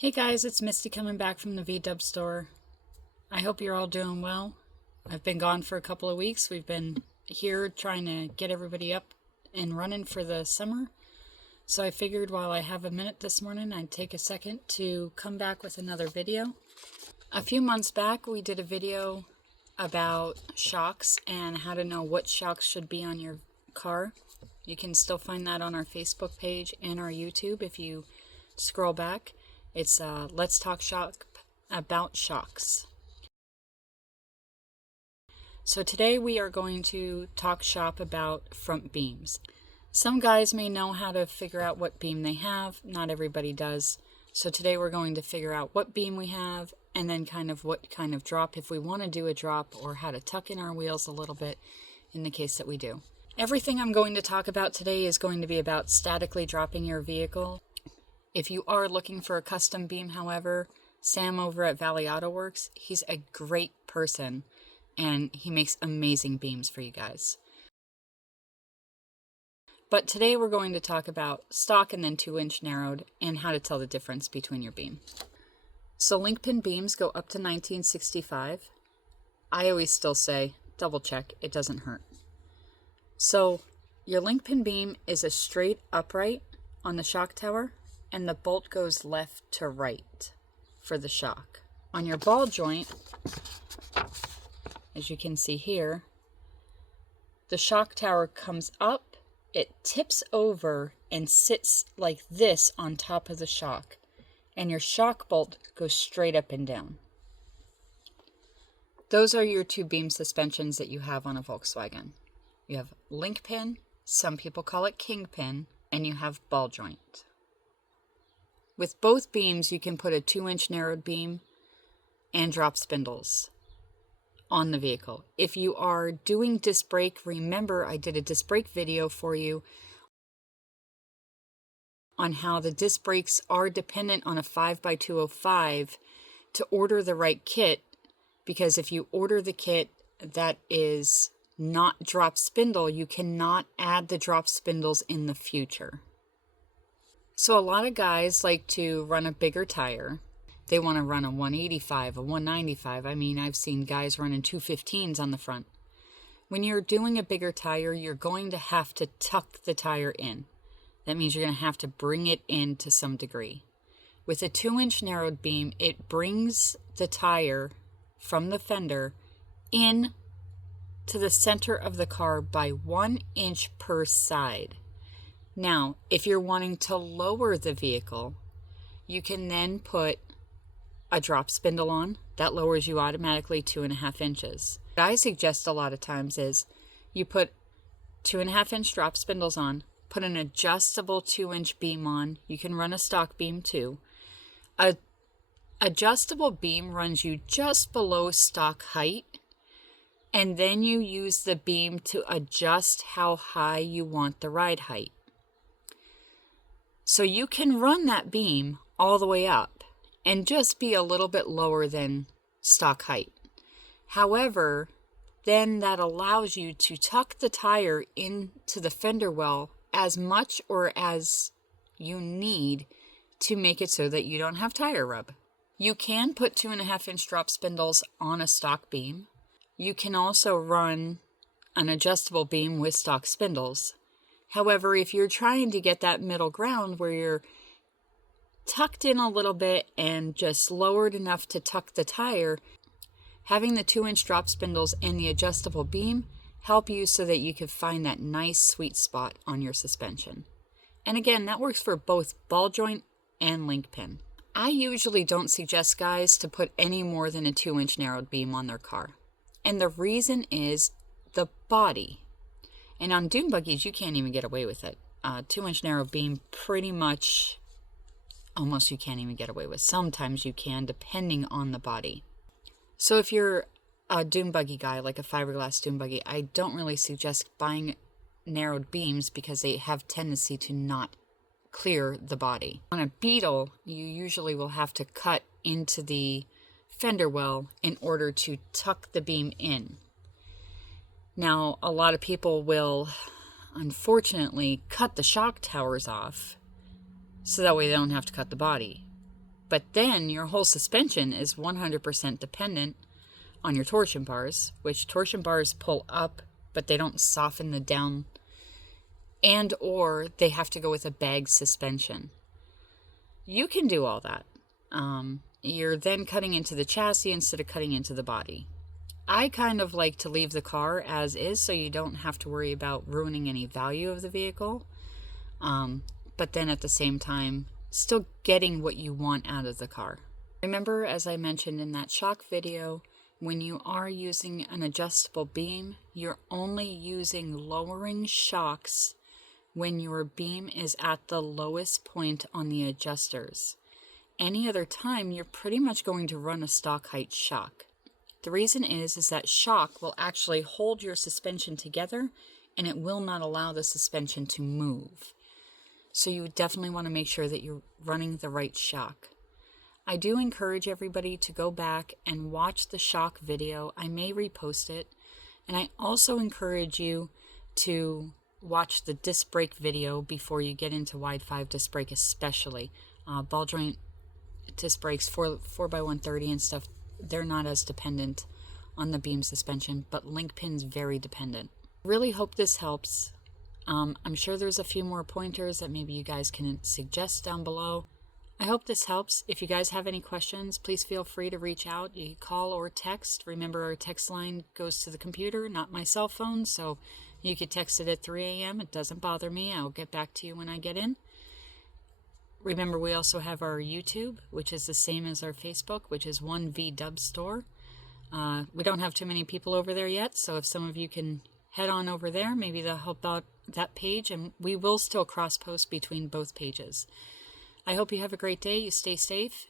Hey guys, it's Misty coming back from the V-Dubstore. I hope you're all doing well. I've been gone for a couple of weeks. We've been here trying to get everybody up and running for the summer. So I figured while I have a minute this morning, I'd take a second to come back with another video. A few months back, we did a video about shocks and how to know what shocks should be on your car. You can still find that on our Facebook page and our YouTube if you scroll back. It's Let's Talk Shock about shocks. So today we are going to talk shop about front beams. Some guys may know how to figure out what beam they have. Not everybody does. So today we're going to figure out what beam we have and then what kind of drop, if we want to do a drop, or how to tuck in our wheels a little bit in the case that we do. Everything I'm going to talk about today is going to be about statically dropping your vehicle. If you are looking for a custom beam, however, Sam over at Valley Autowerkz, he's a great person and he makes amazing beams for you guys. But today we're going to talk about stock and then 2-inch narrowed and how to tell the difference between your beam. So link pin beams go up to 1965. I always still say double check, it doesn't hurt. So your link pin beam is a straight upright on the shock tower, and the bolt goes left to right for the shock. On your ball joint, as you can see here, the shock tower comes up, it tips over and sits like this on top of the shock, and your shock bolt goes straight up and down. Those are your two beam suspensions that you have on a Volkswagen. You have link pin, some people call it kingpin, and you have ball joint. With both beams, you can put a 2-inch narrowed beam and drop spindles on the vehicle. If you are doing disc brake, remember I did a disc brake video for you on how the disc brakes are dependent on a 5x205 to order the right kit, because if you order the kit that is not drop spindle, you cannot add the drop spindles in the future. So a lot of guys like to run a bigger tire. They want to run a 185, a 195. I mean, I've seen guys running 215s on the front. When you're doing a bigger tire, you're going to have to tuck the tire in. That means you're going to have to bring it in to some degree. With a 2-inch narrowed beam, it brings the tire from the fender in to the center of the car by 1 inch per side. Now, if you're wanting to lower the vehicle, you can then put a drop spindle on. That lowers you automatically 2.5 inches. What I suggest a lot of times is you put 2.5-inch drop spindles on, put an adjustable 2-inch beam on. You can run a stock beam too. A adjustable beam runs you just below stock height, and then you use the beam to adjust how high you want the ride height. So you can run that beam all the way up and just be a little bit lower than stock height. However, then that allows you to tuck the tire into the fender well as much or as you need to make it so that you don't have tire rub. You can put 2.5-inch drop spindles on a stock beam. You can also run an adjustable beam with stock spindles. However, if you're trying to get that middle ground where you're tucked in a little bit and just lowered enough to tuck the tire, having the 2-inch drop spindles and the adjustable beam help you so that you can find that nice sweet spot on your suspension. And again, that works for both ball joint and link pin. I usually don't suggest guys to put any more than a 2-inch narrowed beam on their car. And the reason is the body. And on dune buggies, you can't even get away with it. 2-inch narrow beam, pretty much, almost you can't even get away with. Sometimes you can, depending on the body. So if you're a dune buggy guy, like a fiberglass dune buggy, I don't really suggest buying narrowed beams because they have tendency to not clear the body. On a Beetle, you usually will have to cut into the fender well in order to tuck the beam in. Now, a lot of people will, unfortunately, cut the shock towers off so that way they don't have to cut the body. But then your whole suspension is 100% dependent on your torsion bars, which torsion bars pull up, but they don't soften the down, and or they have to go with a bag suspension. You can do all that. You're then cutting into the chassis instead of cutting into the body. I kind of like to leave the car as is so you don't have to worry about ruining any value of the vehicle. But then at the same time, still getting what you want out of the car. Remember, as I mentioned in that shock video, when you are using an adjustable beam, you're only using lowering shocks when your beam is at the lowest point on the adjusters. Any other time, you're pretty much going to run a stock height shock. The reason is that shock will actually hold your suspension together and it will not allow the suspension to move. So you definitely want to make sure that you're running the right shock. I do encourage everybody to go back and watch the shock video. I may repost it. And I also encourage you to watch the disc brake video before you get into wide 5 disc brake, especially. Ball joint disc brakes, 4x130 and stuff, they're not as dependent on the beam suspension, but link pin's very dependent. Really hope this helps. I'm sure there's a few more pointers that maybe you guys can suggest down below. I hope this helps. If you guys have any questions, please feel free to reach out. You can call or text. Remember, our text line goes to the computer, not my cell phone, so you could text it at 3 a.m. It doesn't bother me. I'll get back to you when I get in. Remember, we also have our YouTube, which is the same as our Facebook, which is one V-Dubstore. We don't have too many people over there yet, so if some of you can head on over there, maybe they'll help out that page, and we will still cross-post between both pages. I hope you have a great day, you stay safe,